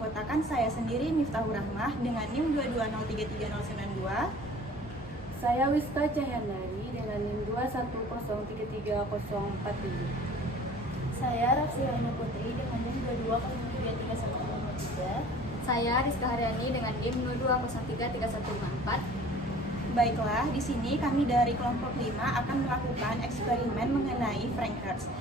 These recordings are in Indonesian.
beranggotakan saya sendiri Miftahur Rahmah dengan NIM 220339092. Saya Wiska Cahyandari dengan NIM 210334047. Saya Rafsiana Putri dengan NIM 220331043. Saya Rizka Haryani dengan NIM 02033154. Baiklah, di sini kami dari kelompok 5 akan melakukan eksperimen mengenai Frank-Hertz.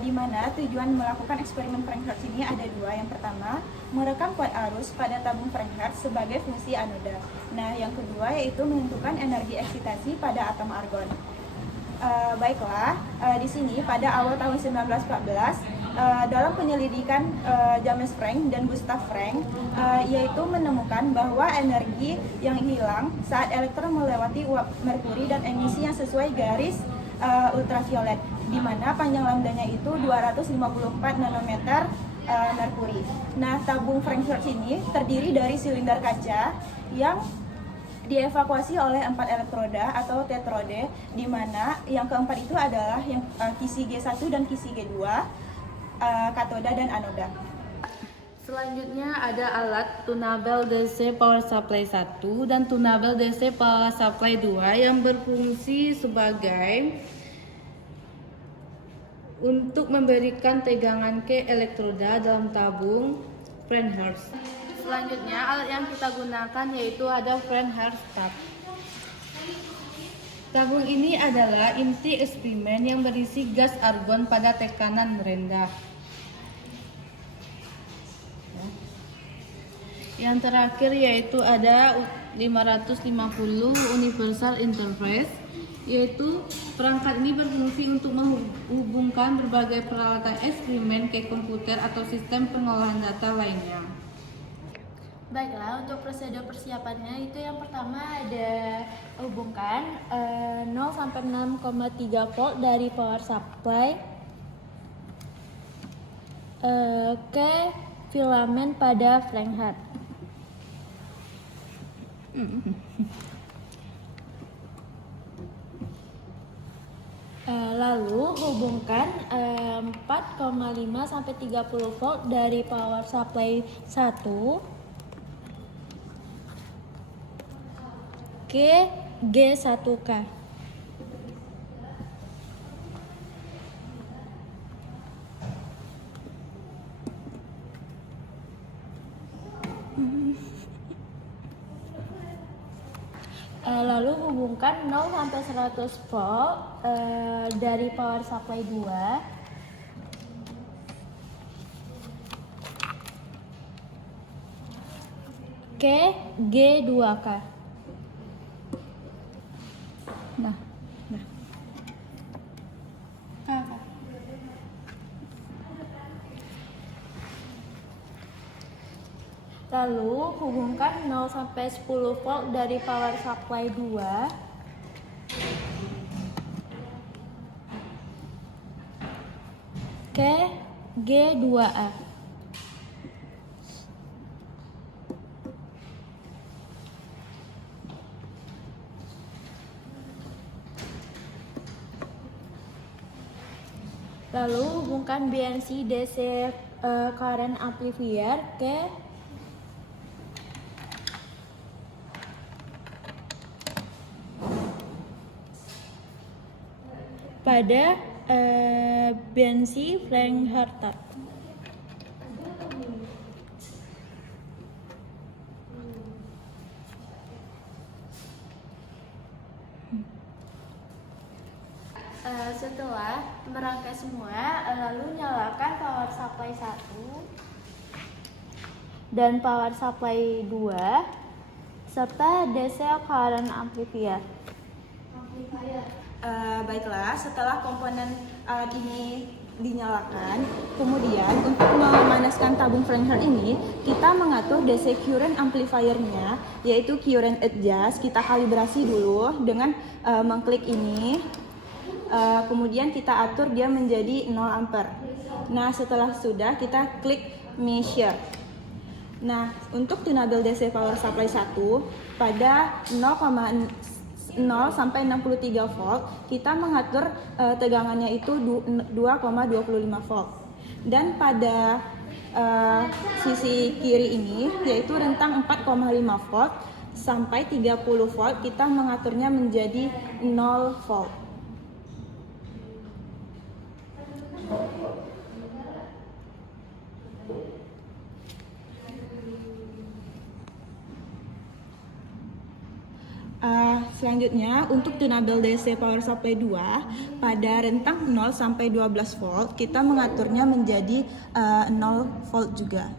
Di mana tujuan melakukan eksperimen Frank-Hertz ini ada dua. Yang pertama, merekam kuat arus pada tabung Frank-Hertz sebagai fungsi anoda. Nah, yang kedua yaitu menentukan energi eksitasi pada atom argon. Baiklah, di sini pada awal tahun 1914 dalam penyelidikan James Frank dan Gustav Frank yaitu menemukan bahwa energi yang hilang saat elektron melewati uap merkuri dan emisi yang sesuai garis ultraviolet, di mana panjang lambdanya itu 254 nanometer merkuri. Nah, tabung Frank-Hertz ini terdiri dari silinder kaca yang dievakuasi oleh 4 elektroda atau tetrode, di mana yang keempat itu adalah yang kisi G1 dan kisi G2, katoda dan anoda. Selanjutnya ada alat tunabel DC Power Supply 1 dan tunabel DC Power Supply 2 yang berfungsi sebagai untuk memberikan tegangan ke elektroda dalam tabung Frank-Hertz. Selanjutnya alat yang kita gunakan yaitu ada Frank-Hertz tab. Tabung ini adalah inti eksperimen yang berisi gas argon pada tekanan rendah. Yang terakhir yaitu ada 550 universal interface, yaitu perangkat ini berfungsi untuk menghubungkan berbagai peralatan eksperimen ke komputer atau sistem pengolahan data lainnya. Baiklah, untuk prosedur persiapannya itu yang pertama ada hubungkan 0 sampai 6,3 volt dari power supply ke filamen pada Frank-Hertz. Lalu hubungkan 4,5 sampai 30 volt dari power supply 1 ke G1K. Lalu hubungkan 0 sampai 100 volt dari power supply 2 ke G2K. Lalu hubungkan 0 sampai 10 volt dari power supply 2 ke G2A. Lalu hubungkan BNC DC current amplifier pada BNC Frank-Hertz. Setelah merangkai semua, lalu nyalakan power supply 1 dan power supply 2 serta DC current amplifier. Baiklah, setelah komponen alat ini dinyalakan, kemudian untuk memanaskan tabung Frank-Hertz ini, kita mengatur DC current amplifiernya, yaitu current adjust. Kita kalibrasi dulu dengan mengklik ini, kemudian kita atur dia menjadi 0 ampere. Nah, setelah sudah, kita klik measure. Nah, untuk tunabel DC power supply 1 pada 0 sampai 63 volt, kita mengatur tegangannya itu 2,25 volt. Dan pada sisi kiri ini, yaitu rentang 4,5 volt sampai 30 volt, kita mengaturnya menjadi 0 volt. Selanjutnya, untuk tunable DC power supply 2 pada rentang 0 sampai 12 volt, kita mengaturnya menjadi 0 volt juga.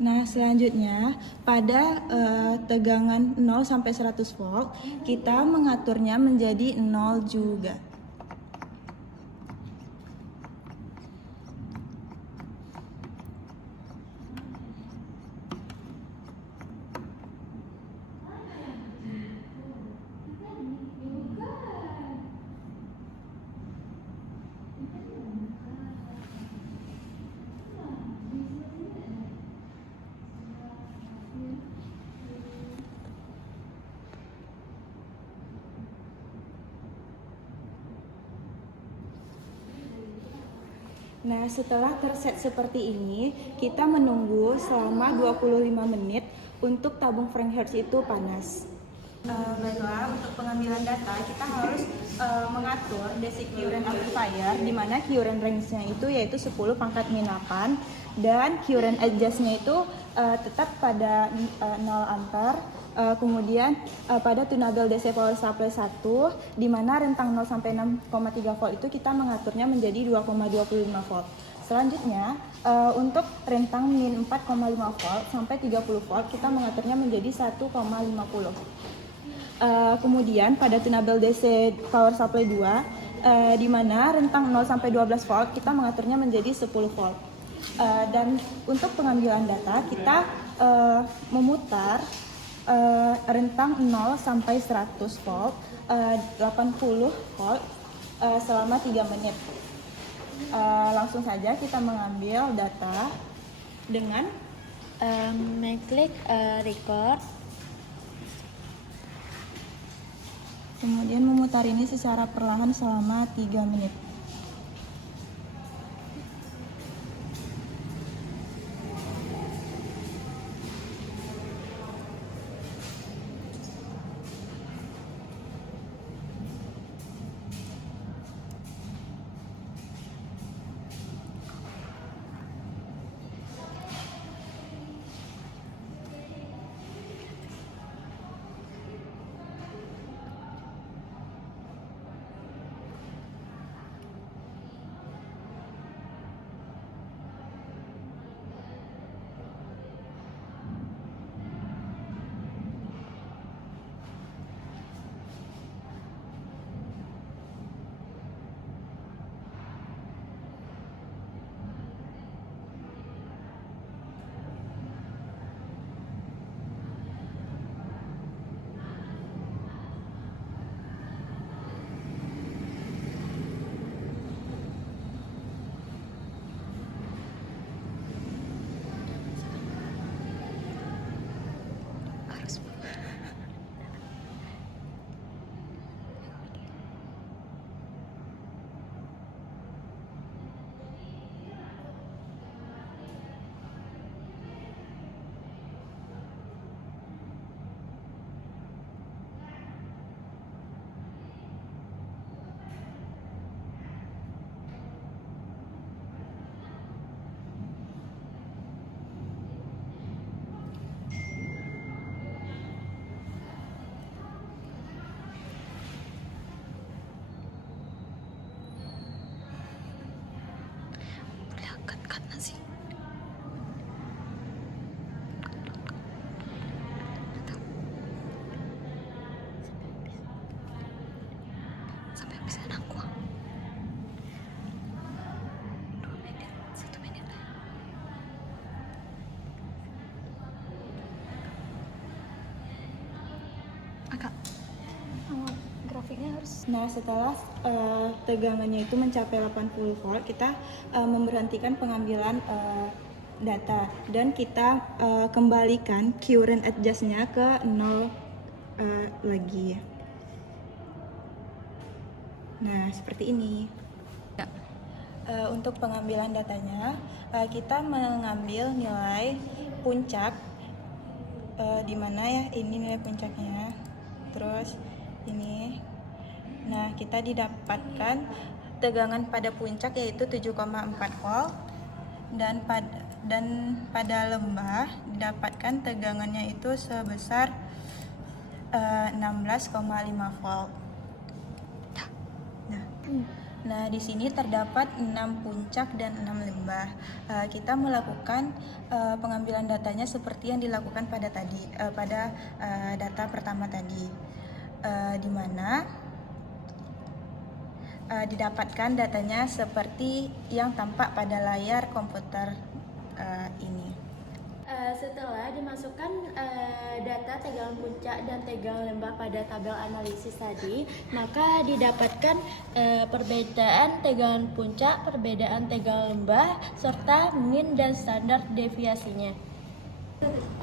Nah, selanjutnya pada tegangan 0 sampai 100 volt, kita mengaturnya menjadi 0 juga. Nah, setelah terset seperti ini, kita menunggu selama 25 menit untuk tabung Frankhertz itu panas. Baiklah, untuk pengambilan data kita harus mengatur DC current amplifier, di mana current range-nya itu yaitu 10 pangkat min 8 dan current adjust-nya itu tetap pada 0 ampere. Kemudian pada tunable DC power supply 1, di mana rentang 0 sampai 6,3 volt itu kita mengaturnya menjadi 2,25 volt. Selanjutnya untuk rentang min 4,5 volt sampai 30 volt kita mengaturnya menjadi 1,50. Kemudian pada tunable DC power supply 2, di mana rentang 0 sampai 12 volt kita mengaturnya menjadi 10 volt. Dan untuk pengambilan data kita memutar rentang 0 sampai 100 volt, 80 volt selama 3 menit. Langsung saja kita mengambil data dengan mengklik record. Kemudian memutar ini secara perlahan selama 3 menit. Grafiknya harus. Nah, setelah tegangannya itu mencapai 80 volt, kita memberhentikan pengambilan data dan kita kembalikan current adjust-nya ke 0 lagi ya. Nah, seperti ini. Untuk pengambilan datanya, kita mengambil nilai puncak di mana ya, ini nilai puncaknya. Terus ini. Nah, kita didapatkan tegangan pada puncak yaitu 7,4 volt dan pada lembah didapatkan tegangannya itu sebesar 16,5 volt. Nah, di sini terdapat 6 puncak dan 6 lembah. Kita melakukan pengambilan datanya seperti yang dilakukan pada data pertama tadi, di mana didapatkan datanya seperti yang tampak pada layar komputer ini. Setelah dimasukkan data tegangan puncak dan tegangan lembah pada tabel analisis tadi, maka didapatkan perbedaan tegangan puncak, perbedaan tegangan lembah, serta min dan standar deviasinya.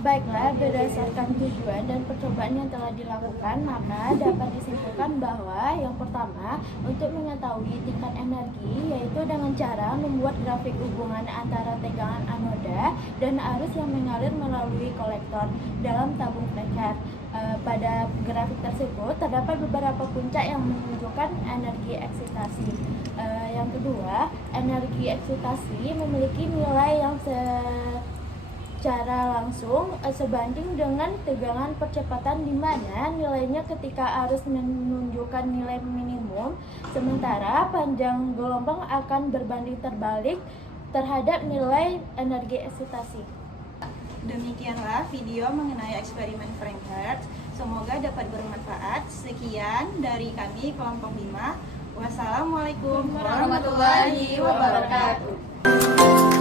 Baiklah, berdasarkan tujuan dan percobaan yang telah dilakukan, maka dapat disimpulkan bahwa yang pertama, untuk mengetahui tingkat energi, yaitu dengan cara membuat grafik hubungan antara tegangan anoda dan arus yang mengalir melalui kolektor dalam tabung flaker. Pada grafik tersebut terdapat beberapa puncak yang menunjukkan energi eksitasi. Yang kedua, energi eksitasi memiliki nilai yang secara langsung sebanding dengan tegangan percepatan, di mana nilainya ketika arus menunjukkan nilai minimum, sementara panjang gelombang akan berbanding terbalik terhadap nilai energi eksitasi. Demikianlah video mengenai eksperimen Frank Hertz. Semoga dapat bermanfaat. Sekian dari kami kelompok 5. Wassalamualaikum warahmatullahi wabarakatuh.